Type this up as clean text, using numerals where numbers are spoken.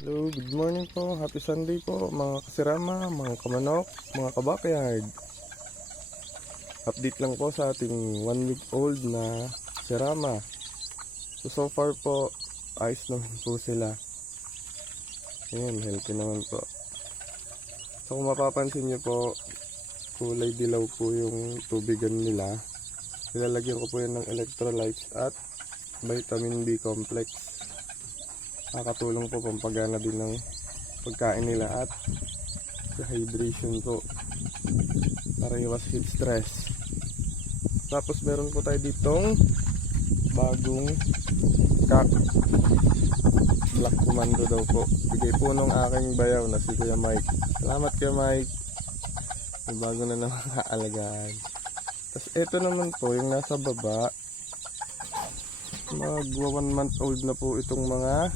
Hello, good morning po. Happy Sunday po mga kasirama, mga kamanok, mga kabakyard. Update lang po sa ating 1 week old na sirama. So far po, ayos naman po sila. Ayan, healthy naman po. So kung mapapansin nyo po, kulay dilaw po yung tubigan nila. Nilalagyan ko po yan ng electrolytes at vitamin B complex. Nakakatulong po pampagana din ng pagkain nila at sa hydration po para iwas heat stress. Tapos meron po tayo ditong bagong cock, Black Commando daw po. Bigay po nung aking bayaw na si Kuya Mike. Salamat Kuya Mike. May bago na naman kaalagaan. Tapos ito naman po yung nasa baba, mag 1 month old na po itong mga